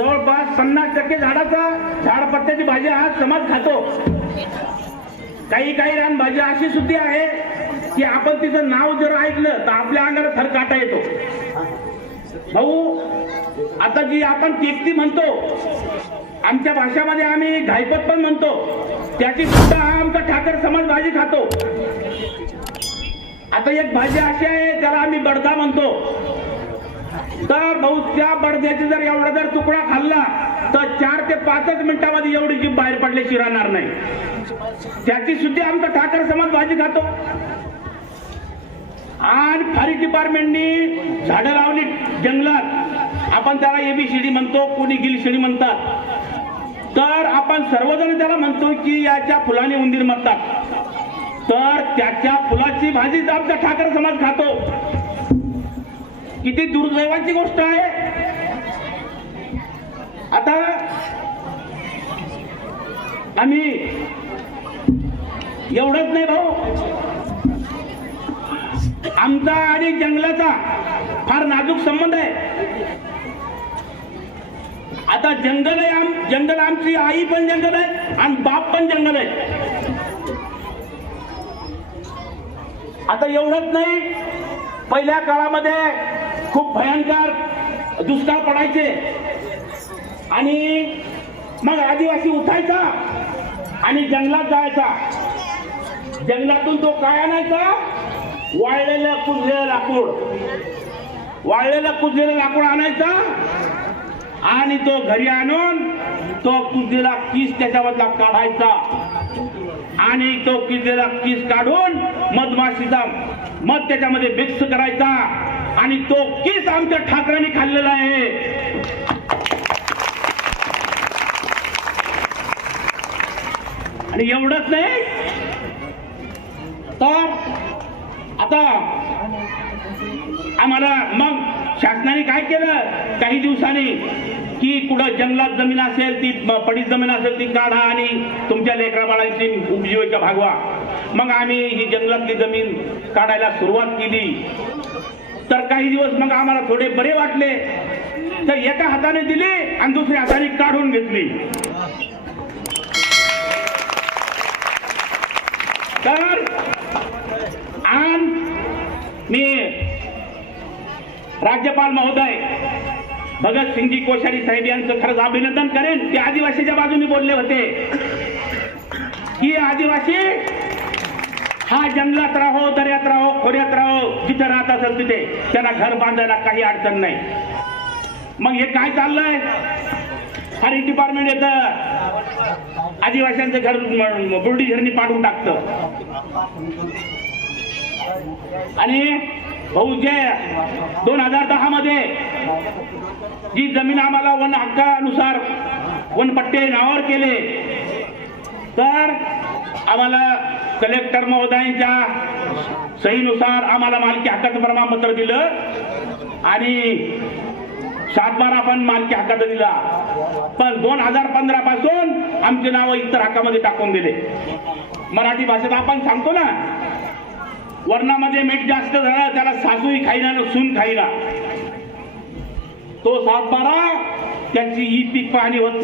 जवळपास पन्नास टक्के झाडाचा झाड पत्त्याची भाजी हा समाज खातो. काही काही रान भाजी अशी सुद्धा आहे की आपण तिचं नाव जर ऐकलं तर आपल्या अंगाला थर काटा येतो. भाऊ आता जी आपण केकती म्हणतो आमच्या भाषामध्ये आम्ही घायपत पण म्हणतो त्याची सुद्धा हा आमचा ठाकर समाज भाजी खातो. आता एक भाजी अशी आहे त्याला आम्ही बडदा म्हणतो. तर भाऊ त्या बडद्याची जर एवढा जर तुकडा खाल्ला तर चार ते पाचच मिनिटामध्ये एवढी जीप बाहेर पडल्याशी राहणार नाही. त्याची सुद्धा आमचा ठाकर समाज भाजी खातो. आणि फारी डिपार्टमेंटनी झाडं लावली जंगलात. आपण त्याला एबीसीडी म्हणतो कोणी गिलशिडी म्हणतात. तर आपण सर्वजण त्याला म्हणतो की याच्या फुलाने उंदीर मरतात. तर त्याच्या फुलाची भाजीच आमचा ठाकर समाज खातो. किती दुर्दैवाची गोष्ट आहे. आता आम्ही एवढंच नाही भाऊ. आमचा आणि जंगलाचा फार नाजूक संबंध आहे. आता जंगल आहे आम जंगल आमची आई पण जंगल आहे आणि बाप पण जंगल आहे. आता एवढंच नाही. पहिल्या काळामध्ये खूप भयंकर दुष्काळ पडायचे. आणि मग आदिवासी उठायचा आणि जंगलात जायचा. जंगलातून तो काय आणायचा? वाळलेलं कुजलेलं लाकूड. वाळलेलं कुजलेलं लाकूड आणायचा आणि तो घरी आणून तो कुजलेला किस त्याच्यामधला काढायचा. आणि तो किजलेला किस काढून मधमाशीचा मध त्याच्यामध्ये मिक्स करायचा. आणि तो केस आमच्या ठाकरांनी खाल्लेला आहे. आणि एवढंच नाही. तर आता आम्हाला मग शासनाने काय केलं? काही दिवसांनी की कुठं जंगलात जमीन असेल ती पडीत जमीन असेल ती काढा आणि तुमच्या लेकरा बाळांची उपजीविका भागवा. मग आम्ही ही जंगलातली जमीन काढायला सुरुवात केली. तर काही दिवस मग आम्हाला थोडे बरे वाटले. तर एका हाताने दिले आणि दुसऱ्या हाताने काढून घेतली. तर आज मी राज्यपाल महोदय भगतसिंगजी कोश्यारी साहेब यांचं खरंच अभिनंदन करेन. ते आदिवासीच्या बाजूने बोलले होते. की आदिवासी हा जंगलात राहो दर्यात राहो खोऱ्यात राहो जिथे राहत असेल तिथे. त्यांना घर बांधायला काही अडचण नाही. मग हे काय चाललंय? फॉरेस्ट डिपार्टमेंट येतं. आदिवासींचं घर बुर्डी झरणी पाडून टाकतं. आणि भाऊ जे दोन हजार दहा मध्ये जी जमीन आम्हाला वन हक्कानुसार वनपट्टे नावावर केले तर आम्हाला कलेक्टर महोदयांच्या सहीनुसार आम्हाला मालकी हक्काचं प्रमाणपत्र दिलं आणि सातबारा पण मालकी हक्काचं दिला. पण दोन हजार पंधरा पासून आमचे नाव इतर हक्कामध्ये टाकून दिले. मराठी भाषेत आपण सांगतो ना वर्णामध्ये मीठ जास्त झालं त्याला सासूही खाईना सून खाईना. तो सातबारा त्याची ई पीक पाहणी होत